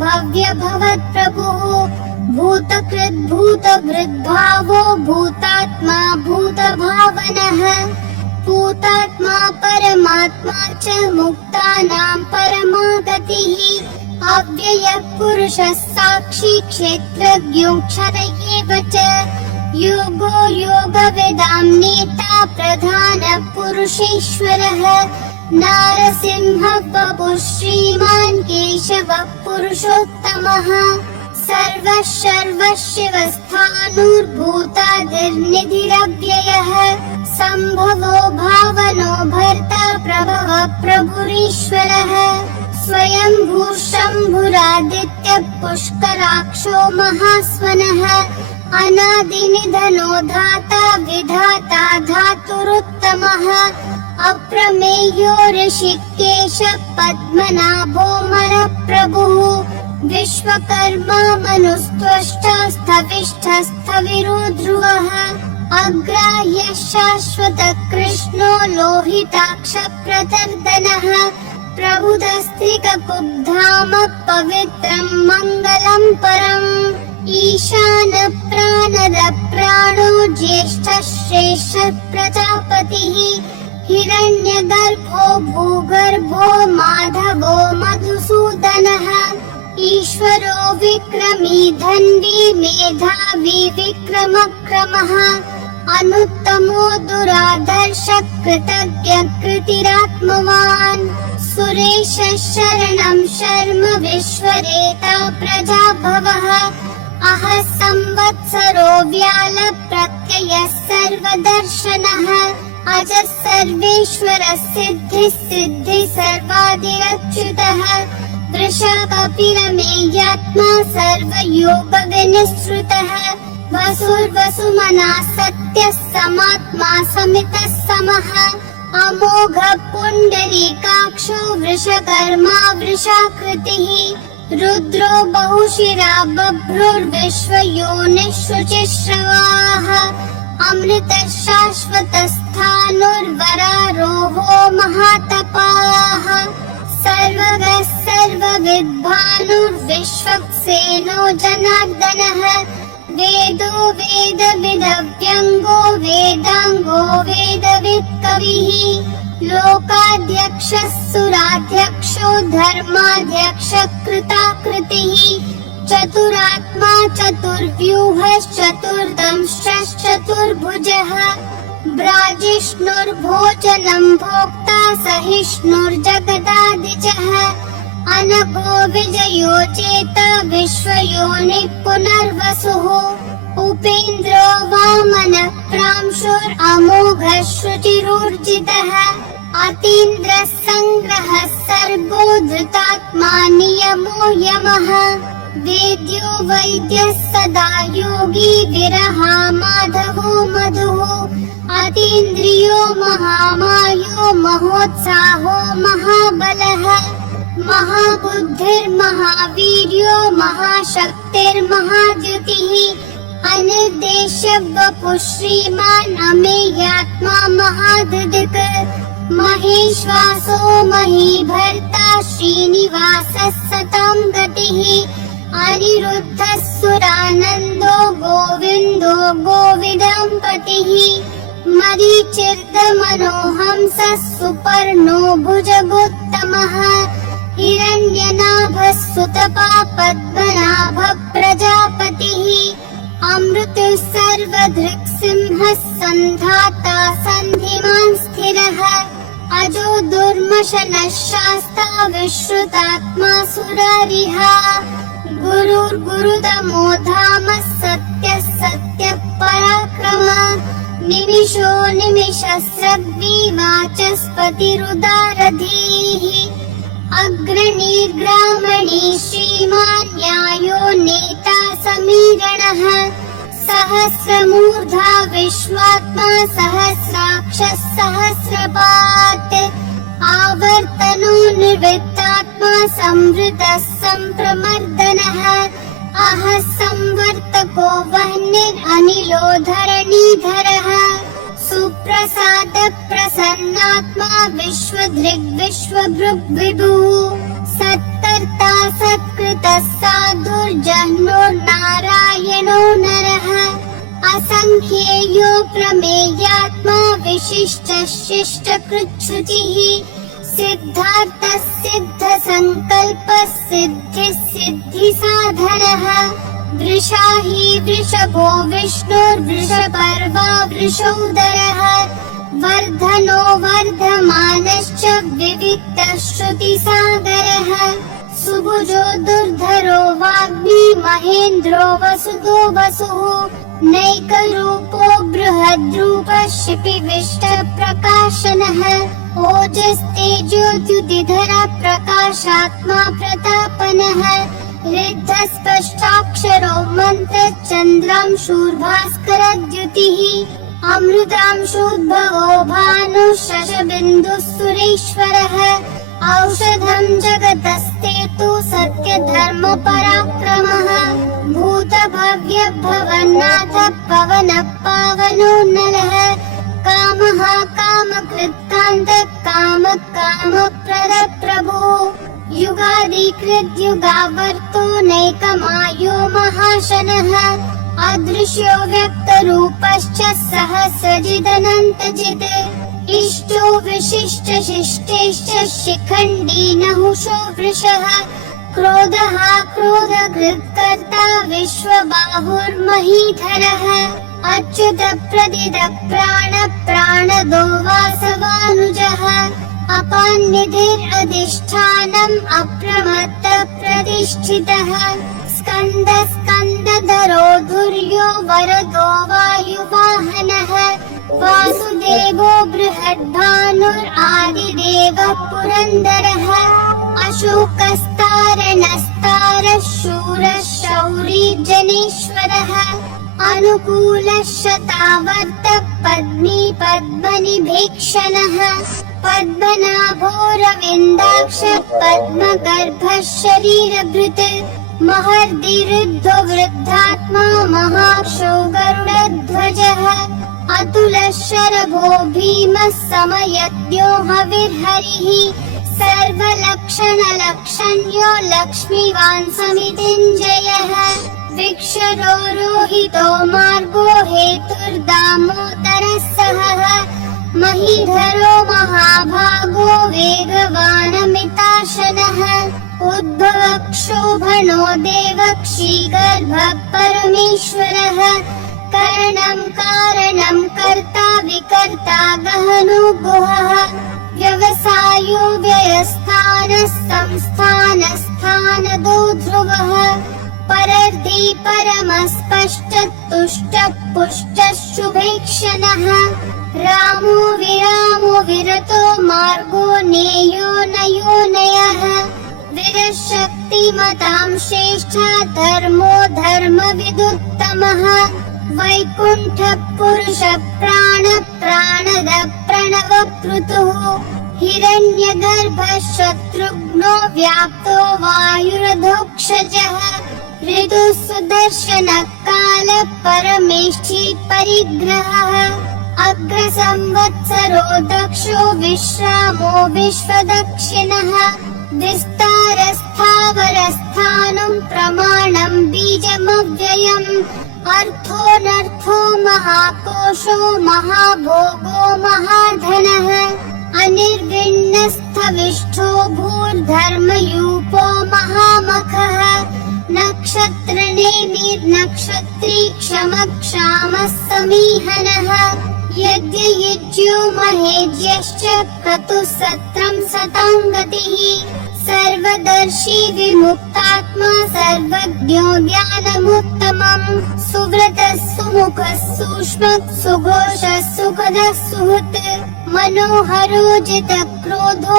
भव्य भवत्प्रभुः भूतकृत् भूतभृद्भावो भूतात्मा भूतभावनः भूतात्मा परमात्मा च मुक्तानां परमा गतिः अव्ययः पुरुषः साक्षी क्षेत्रज्ञोऽक्षर एव च योगो योगवेदां नेता प्रधानः पुरुषेश्वरः नारसिंहः बभुः श्रीमान् केशवः पुरुषोत्तमः सर्वः सर्वशिवस्थाणुर्भूतादिर्निधिरव्ययः सम्भवो भावनो भर्ता प्रभवः प्रभुरीश्वरः स्वयंभू शम्भुरादित्यः पुष्कराक्षो महास्वनः अनादिनिधनो धाता विधाता धातुरुत्तमः अप्रमेयो ऋषिकेशः पद्मनाभो मरप्रभुः विश्वकर्मा मनुस्त्वष्टा स्थविष्ठः स्थविरो ध्रुवः अग्राह्यः शाश्वतः कृष्णो लोहिताक्षः प्रदर्दनः प्रबुधस्त्रिककुब्धाम पवित्रं मङ्गलं परम् ईशानः प्राणदः प्राणो ज्येष्ठः श्रेष्ठः प्रजापतिः हिरण्यगर्भो भूगर्भो माधवो मधुसूदनः ईश्वरो विक्रमी धन्वी मेधावी विक्रमक्रमः अनुत्तमो दुराधर्षः कृतज्ञः कृतिरात्मवान् सुरेशः शरणं शर्म विश्वरेता प्रजाभवः अहः संवत्सरो व्यालः प्रत्ययः सर्वदर्शनः अजः सर्वेश्वरः सिद्धिः सिद्धिः सर्वादिरच्युतः वृषकपिलमेयात्मा सर्वयोगविनिःसृतः वसुर्वसुमनः सत्यः समात्मा समितः समः अमोघः पुण्डरीकाक्षो वृषकर्मा वृषाकृतिः रुद्रो बहुशिरा बभ्रुर्विश्वयोनिः शुचिश्रवाः अमृतः शाश्वतस्थाणुर्वरारोहो महातपाः सर्वगः सर्वविद्भानुर्विश्वक्सेनो जनार्दनः वेदो वेदविदव्यङ्गो वेदाङ्गो वेदवित्कविः लोकाध्यक्षः सुराध्यक्षो धर्माध्यक्षः कृताकृतिः चतुरात्मा चतुर्व्यूहश्चतुर्दंश्चतुर्भुजः ब्राजिष्णुर्भोजनं भोक्ता सहिष्णुर्जगदादिजः अनघो विजयो चेत विश्वयोनिः पुनर्वसुः उपेन्द्रो वामनः प्रांशुरमोघः शुचिरूर्जितः अतीन्द्रः सङ्ग्रहः सर्गो धृतात्मा नियमो यमः वेद्यो वैद्यः सदा योगी विरहा माधवो मधुः अतीन्द्रियो महामायो महोत्साहो महाबलः महाबुद्धिर्महावीर्यो महाशक्तिर्महाद्युतिः अनिर्देश्य वपुः श्रीमान् अमेयात्मा महादधिक् महेश्वासो महीभर्ता श्रीनिवासः सतां गतिः अनिरुद्धः सुरानन्दो गोविन्दो गोविदम्पतिः मरीचिर्दमनोहंसः सुपर्णो भुजगोत्तमः हिरण्यनाभः सुतपा पद्मनाभः प्रजापतिः अमृतः सर्वधृक्सिंहः सन्धाता सन्धिमान् स्थिरः अजो दुर्मशनः शास्ता विश्रुतात्मा सुरारिः गुरुर्गुरुतमो धामः सत्यः सत्यः पराक्रमः निमिषो निमिषस्रग्वी वाचस्पतिरुदारधीः अग्रणीर्ग्रामणी श्रीमान् न्यायो नेता समीरणः सहस्रमूर्धा विश्वात्मा सहस्राक्षः सहस्रपात् आवर्तनो निर्वृत्तात्मा संवृतः सम्प्रमर्दनः अहः संवर्तको वह्निरनिलो धरणीधरः सुप्रसाद प्रसन्नात्मा विश्वधृग् विश्वभृग् विभुः सत्कर्ता सत्कृतः साङ्ख्येयो प्रमेयात्मा विशिष्टः शिष्टकृच्छ्रुतिः सिद्धार्थः सिद्धसङ्कल्पः सिद्धिः सिद्धिसाधनः वृषा हि वृषभो विष्णुर्वृषपर्वा वृषोदरः वर्धनो वर्धमानश्च विविक्तः श्रुतिसागरः सुभुजो दुर्धरो वाग्मी महेन्द्रो वसुतो वसुः नैकरूपो बृहद्रूपः शिपिविष्टप्रकाशनः ओजस्तेजोद्युतिधरः प्रकाशात्मा प्रतापनः ऋद्धस्पष्टाक्षरो मन्त्रश्चन्द्रांशूर्भास्करद्युतिः अमृतांशोद्भवो भानुः शशबिन्दुः सुरेश्वरः औषधं जगतस्तेतु सत्यधर्मपराक्रमः भूतभव्यभवन्नाथ पवनः पावनो नरः कामः कामकृत्कान्तः कामः कामप्रदः प्रभुः युगादिकृद्युगावर्तो नैकमायो महाशनः अदृश्यो व्यक्तरूपश्च सहस्रजिदनन्तजित् इष्टो विशिष्टशिष्टेश्च शिखण्डी नहुषो वृषः क्रोधः क्रोधकृत्कर्ता विश्वबाहुर्महीधरः अच्युत प्रदिद प्राण प्राणदो वासवानुजः अपान्निधिरधिष्ठानम् अप्रमत्त प्रतिष्ठितः स्कन्द स्कन्दधरो धुर्यो वरदो वायुवाहनः वासुदेवो बृहद्भानुरादिदेवः पुरन्दरः अशोकस्तारणस्तारः शूरः शौरी जनेश्वरः अनुकूलः शतावर्तः पद्मी पद्मनिभीक्षणः पद्मनाभोरविन्दाक्षः पद्मगर्भः शरीरभृत् महर्दिरुद्धो वृद्धात्मा महाक्षो गरुडध्वजः अतुलः शरभो भीमः समयज्ञो हविर्हरिः सर्वलक्षणलक्षण्यो लक्ष्मीवान् समितिञ्जयः विक्षरो रोहितो मार्गो हेतुर्दामोदरः सहः महीधरो महाभागो वेगवानमिताशनः उद्भवक्षोभणो देवक्षीगर्भः परमेश्वरः करणं कारणं कर्ता विकर्ता गहनो गुहः व्यवसायो व्ययस्थानः संस्थानस्थानदो ध्रुवः परर्धि परमस्पष्टः तुष्टः पुष्टः शुभेक्षणः रामो विरामो विरतो मार्गो नेयो नयोनयः विरशक्तिमतां श्रेष्ठा धर्मो धर्मविदुत्तमः वैकुण्ठः पुरुषः प्राणः प्राणदः प्रणवपृतुः हिरण्यगर्भः शत्रुघ्नो व्याप्तो वायुरधोक्षजः ऋतुः सुदर्शनः कालः परमेष्ठी परिग्रहः अग्रसंवत्सरो दक्षो विश्रामो विश्वदक्षिणः विस्तारस्थावरस्थानं प्रमाणं बीजमव्ययम् अर्थोऽनर्थो महाकोशो महाभोगो महाधनः अनिर्विण्णस्थविष्ठो भूर्धर्मयूपो महामखः नक्षत्रनेमिर्नक्षत्री क्षमक्षामः समीहनः यज्ञयुज्यो महेज्यश्च क्रतुः सत्रं सताङ्गतिः सर्वदर्शी विमुक्तात्मा सर्वज्ञो ज्ञानमुत्तमम् सुव्रतः सुमुखः सूक्ष्मः सुघोषः सुखदः सुहृत् मनोहरो जितक्रोधो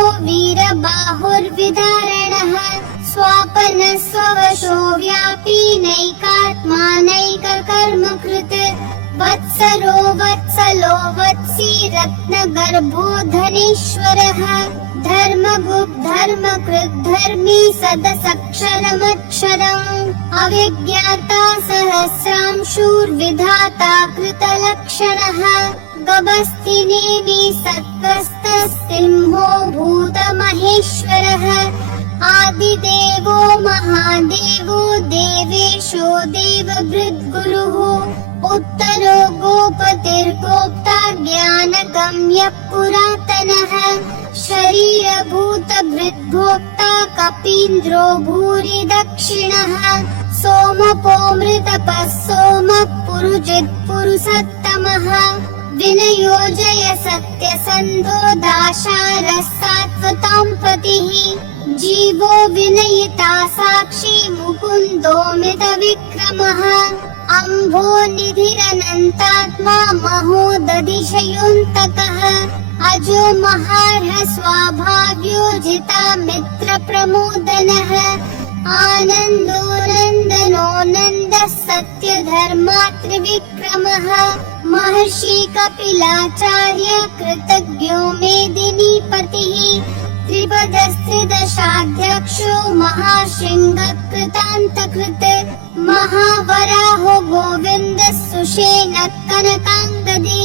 वीरबाहुर्विदारणः स्वापनः स्ववशो व्यापी नैकात्मा नैककर्मकृत् वत्सरो वत्सलो वत्सी रत्नगर्भो धनेश्वरः धर्मगुप्धर्मकृत् धर्मी सदसक्षरमक्षरम् अविज्ञाता सहस्रांशूर्विधाता कृतलक्षणः गभस्तिनेमि सत्त्वस्तः सिंहो भूतमहेश्वरः आदिदेवो महादेवो देवेशो देवभृद्गुरुः उत्तरो गोपतिर्गोप्ता ज्ञानगम्य पुरातनः शरीरभूतभृद्भोक्ता कपीन्द्रो भूरि दक्षिणः सोमपोमृतपः सोमः पुरुजित् पुरुषोत्तमः विनयोजय सत्यसन्धो दाशारः सात्वतां पतिः जीवो विनयिता साक्षी मुकुन्दोऽमितविक्रमः अम्भो निधिरनन्तात्मा महोदधिशयोऽन्तकः अजो महार्ह स्वाभाव्योजिता मित्रप्रमोदनः आनन्दो नन्दनो नन्दः सत्यधर्मात्रिविक्रमः महर्षि कपिलाचार्य कृतज्ञो मेदिनीपतिः त्रिपदस्त्रिदशाध्यक्षो महाशृङ्गकृतान्तकृत् महावराहो गोविन्दः सुषेणः कनकाङ्गदी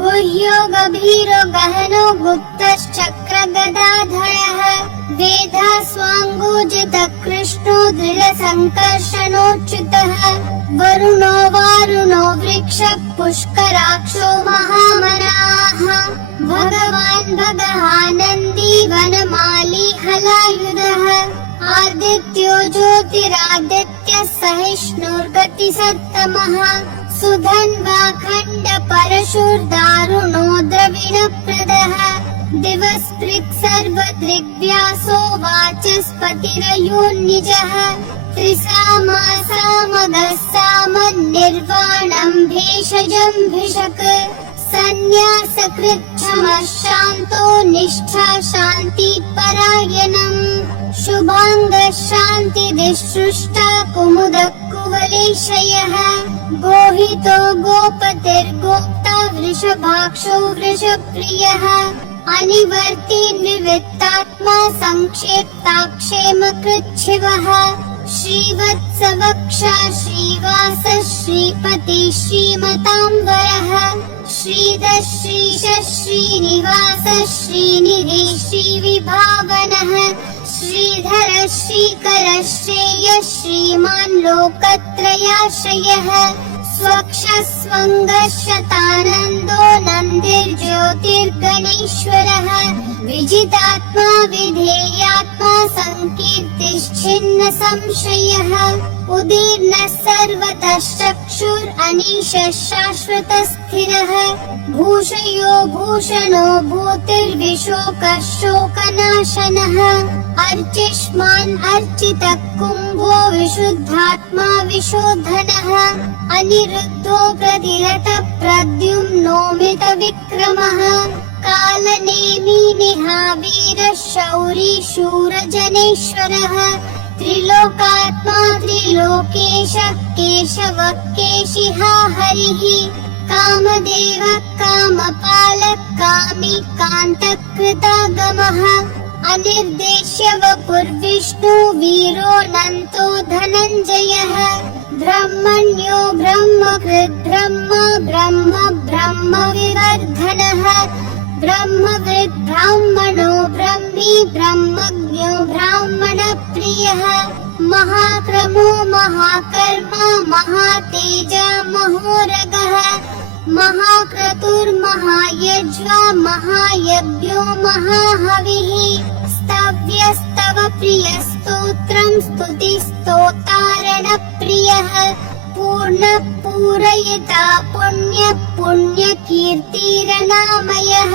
गुह्यो गभीरो गहनो गुप्तश्चक्रगदाधरः वेदास्वाङ्गोजितः कृष्णो दृढसङ्कर्षणोच्युतः वरुणो वारुणो वृक्षः पुष्कराक्षो महामनाः भगवान् भगवानन्दी वनमाली हलायुधः आदित्यो ज्योतिरादित्यः सहिष्णुर्गतिसत्तमः सुधन्वा खण्ड परशुर्दारुणो द्रविणप्रदः दिवस्पृक् सर्वदृग्व्यासो वाचस्पतिरयोन्निजः त्रिसामासामगः सामन्निर्वाणं भेषजं भिषक् सन्न्यासकृच्छमः शान्तो निष्ठा शान्तिपरायणम् शुभाङ्गः शान्तिदिसृष्टा कुमुदः कुवलेशयः गोहितो गोपतिर्गोप्ता वृषभाक्षो वृषप्रियः अनिवर्ती निवृत्तात्मा संक्षेप्ताक्षेमकृच्छिवः श्रीवत्सवक्षा श्रीवासः श्रीपति श्रीमताम्बरः श्रीधः श्रीशः श्रीनिवासः श्रीनिधि श्रीविभावनः श्रीधरः श्रीकरः श्रेयः श्रीमान् लोकत्रयाश्रयः स्वक्षः स्वङ्गः शतानन्दो नन्दिर्ज्योतिर्गणेश्वरः विजितात्मा विधेयात्मा सङ्कीर्तिश्छिन्न संशयः उदीर्णः सर्वतः चक्षुरनीशः शाश्वतः स्थिरः भूषयो भूषणो भूतिर्विशोकः शोकनाशनः अर्चिष्मान् अर्चितः कुम्भो विशुद्धात्मा विशोधनः अनिरुद्धो प्रतिरतः प्रद्युम्नोमितविक्रमः कालनेमी निहावीरः शौरी शूरजनेश्वरः त्रिलोकात्मा त्रिलोकेशः केशवः केशिहा हरिः कामदेवः कामपालः कामी कान्तकृतागमः अनिर्देश्य वपुर्विष्णु वीरोऽनन्तो धनञ्जयः ब्रह्मण्यो ब्रह्मकृत् ब्रह्म ब्रह्म ब्रह्म विवर्धनः ब्रह्मविद् ब्राह्मणो ब्रह्मी ब्रह्मज्ञो ब्राह्मणप्रियः महाक्रमो महाकर्मा महातेजा महोरगः महाक्रतुर्महायज्वा महायज्ञो महाहविः स्तव्यस्तव प्रियस्तोत्रं स्तुतिस्तोतारणप्रियः पूर्णः पूरयिता पुण्यः पुण्यकीर्तिरनामयः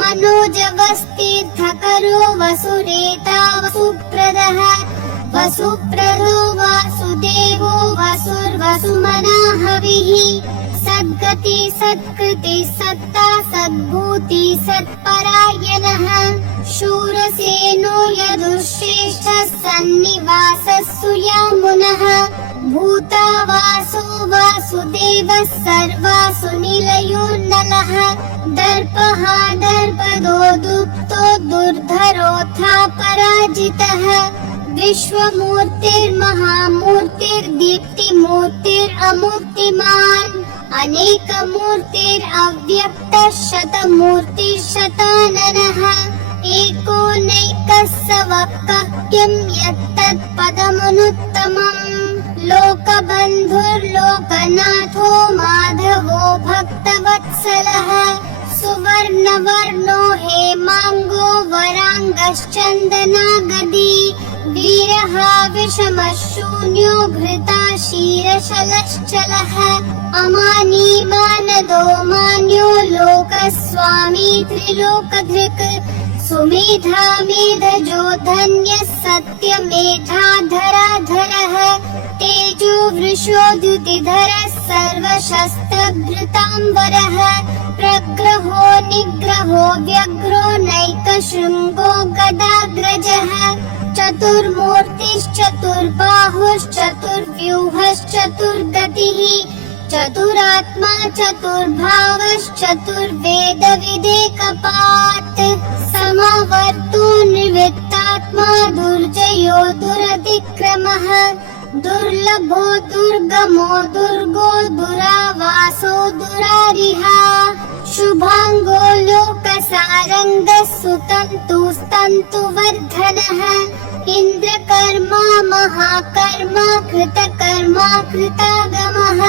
मनोजवस्तीर्थकरो वसुरेता वसुप्रदः वसुप्रदो वासुदेवो वसुर्वसुमनाहविः सद्गति सत्कृति सत्ता सद्भूति सत्परायणः शूरसेनो यदुश्रेष्ठः सन्निवासः सुयामुनः भूतावासो वासुदेवः सर्वासु निलयो नलः दर्पः दर्पदो दुप्तो दुर्धरोऽथा पराजितः विश्वमूर्तिर्महामूर्तिर्दीप्तिमूर्तिरमूर्तिमान् अनेकमूर्तिरव्यक्तः शतमूर्तिशताननः एकोनैकः स वक्कः किं यत्तत्पदमनुत्तमम् लोकबन्धुर्लोकनाथो माधवो भक्तवत्सलः सुवर्णवर्णो हेमाङ्गो वराङ्गश्चन्दनागदी वीरः विषमशून्यो घृता क्षीरशलश्चलः अमानी मानदो मान्यो लोकस्वामी त्रिलोकधृक् सुमेधा मेधजो धन्यः सत्यमेधाधराधरः तेजो वृषोद्युतिधरः सर्वशस्त्रभृताम्बरः प्रग्रहो निग्रहो व्यग्रो नैकशृङ्गो गदाग्रजः चतुर्बाहुश्चतुर्व्यूहश्चतुर्गतिः चतुरात्मा चतुर्भावश्चतुर्वेदविदेकपात् समावर्तो निवृत्तात्मा दुर्जयो दुरतिक्रमः दुर्लभो दुर्गमो दुर्गो दुरावासो दुरारिहा शुभाङ्गो लोकसारङ्गः सुतन्तुस्तन्तुवर्धनः इन्द्रकर्मा महाकर्मा कृतकर्मा कृतागमः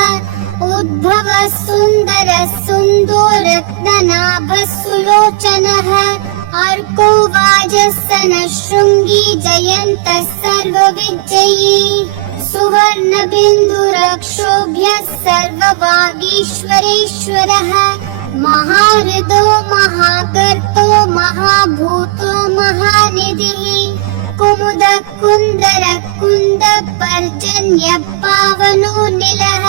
उद्भवः सुन्दरः सुन्दो रत्ननाभः सुलोचनः अर्को वाजस्सनः शृङ्गी जयन्तः सर्वविजयी सुवर्णबिन्दुरक्षोभ्यः सर्ववागीश्वरेश्वरः महाहृदो महाकर्तो महाभूतो महानिधिः कुमुदः कुन्दरः कुन्दः पर्जन्यः पावनो निलः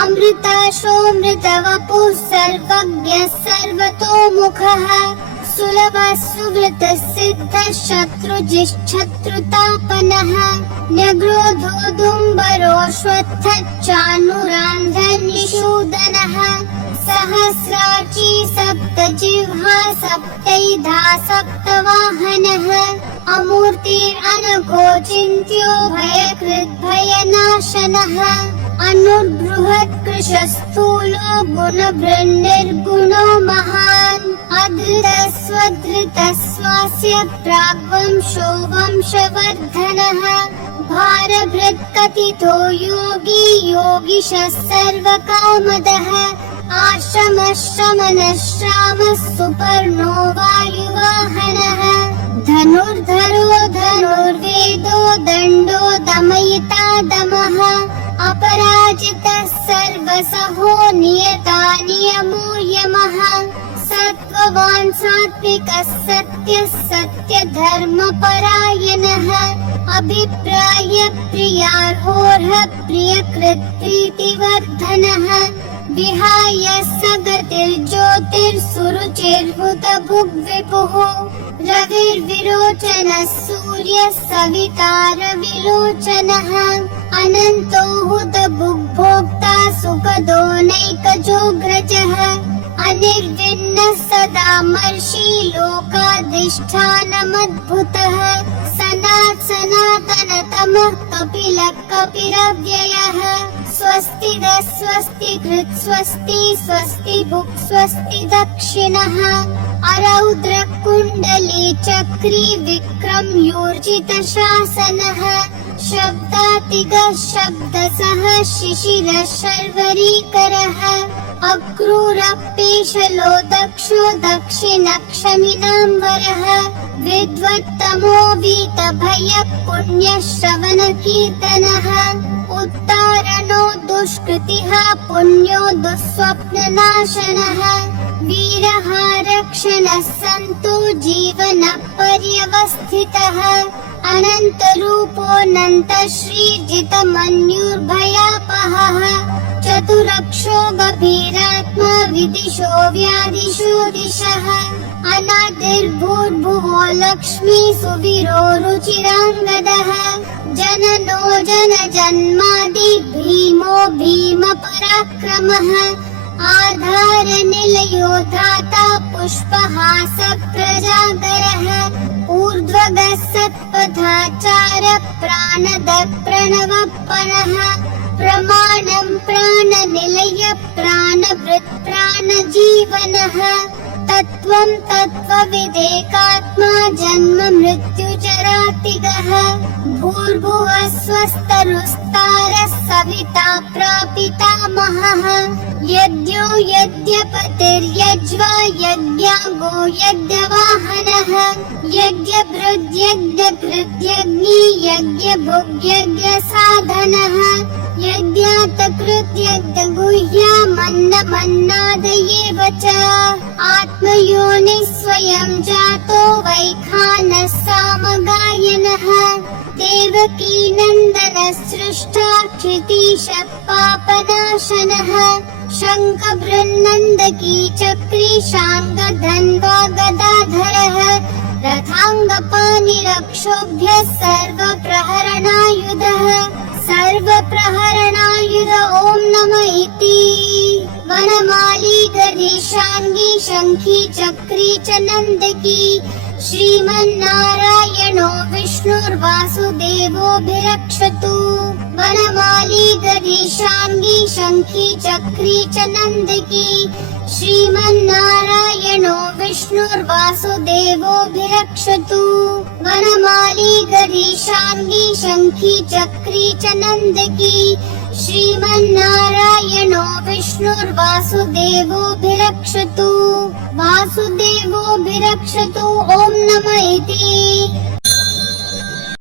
अमृताशोऽमृतवपुः सर्वज्ञः सर्वतोमुखः सुलभः सुवृतः सिद्धः शत्रुजिश्छत्रुतापनः न्यग्रोधो दुम्बरोऽश्वत्थः चाणूरान्धन्निषूदनः सहस्रार्ची सप्तजिह्वा सप्तैधा सप्तवाहनः अमूर्तिरनघोचिन्त्यो भयकृद्भयनाशनः अनुर्बृहत्कृशस्थूलो गुणभृन्निर्गुणो महान् अधृतस्वधृतः स्वास्य प्राग्वंशो वंशवर्धनः भारभृत्कथितो योगी योगिशः सर्वकामदः आश्रमः श्रामः सुपर्णो वायुवाहनः धनुर्धरो धनुर्वेदो दण्डो दमयिता दमः अपराजितः सर्वसहो नियता नियमो यमः सत्त्ववान् सात्विकः सत्यः सत्यधर्मपरायणः अभिप्राय प्रियार्होर्ह प्रियकृत्प्रीतिवर्धनः विहाय सगतिर्ज्योतिर्सुरुचिर्हुतभुग्विपुः रविर्विरोचनः सूर्यः सविता रविलोचनः अनन्तो हुतभुग्भोक्ता सुखदो नैकजोऽग्रजः अनिर्विण्णः सदा मर्षि लोकाधिष्ठानमद्भुतः सनातनतमः कपिलः कपिरव्ययः स्वस्तिदः स्वस्तिकृत् स्वस्ति स्वस्ति भुक् स्वस्ति दक्षिणः अरौद्रः कुण्डली चक्री विक्रम्यूर्जितशासनः शब्दातिगः शब्दसः शिशिरः शर्वरीकरः अक्रूरः पेशलो दक्षो दक्षिणक्षमिनाम्बरः विद्वत्तमो वीतभयः पुण्यश्रवणकीर्तनः उत्तारणो दुष्कृतिः पुण्यो दुःस्वप्ननाशनः वीरः रक्षणः सन्तो जीवनः पर्यवस्थितः अनन्तरूपोऽनन्तः श्रीजितमन्युर्भयापहः चतुरक्षो गभीरात्मा विदिशो व्यादिशो दिशः अनादिर्भूर्भुवो लक्ष्मी सुवीरो रुचिराङ्गदः जननो जनजन्मादि भीमो भीमपराक्रमः आधारनिलयो धाता पुष्पहासः प्रजागरः ऊर्ध्वगः सत्पथाचारः प्राणदः प्रणवपणः प्रमाणं प्राणनिलय प्राणवृत् प्राणजीवनः तत्त्वं तत्त्वविदेकात्मा जन्म मृत्युजरातिगः भूर्भुवः स्वस्तरुस्तारः सविता प्रापितामहः यद्यो यद्यपतिर्यज्वा यज्ञागो यज्ञवाहनः यज्ञभृद्यज्ञकृत्यग्नि यज्ञभुग्यज्ञसाधनः यज्ञातकृत्यज्ञगुह्यमन्नमन्नादयेव च आत्मयोनिः स्वयं जातो वैखानः सामगायनः देवकी नन्दनः सृष्टा क्षितीशः पापनाशनः शङ्खबृन्नन्दकी चक्री शाङ्गधन्वा गदाधरः रथाङ्गपाणिरक्षोभ्यः सर्वप्रहरणायुधः सर्वप्रहरणायुध ॐ नमः इति वनमाली गदिशाङ्गी शङ्खी चक्री च नन्दकी श्रीमन्नारायणो विष्णुर्वासुदेवोऽभिरक्षतु वनमाली गदिशाङ्गी शङ्खी चक्री च नन्दकी श्रीमन्नारायणो विष्णुर्वासुदेवोऽभिरक्षतु वनमाली गदिशाङ्गी शङ्खी चक्री च नन्दकी श्रीमन्नारायणो विष्णुर्वासुदेवोऽभिरक्षतु वासुदेवोऽभिरक्षतु ॐ नमः इति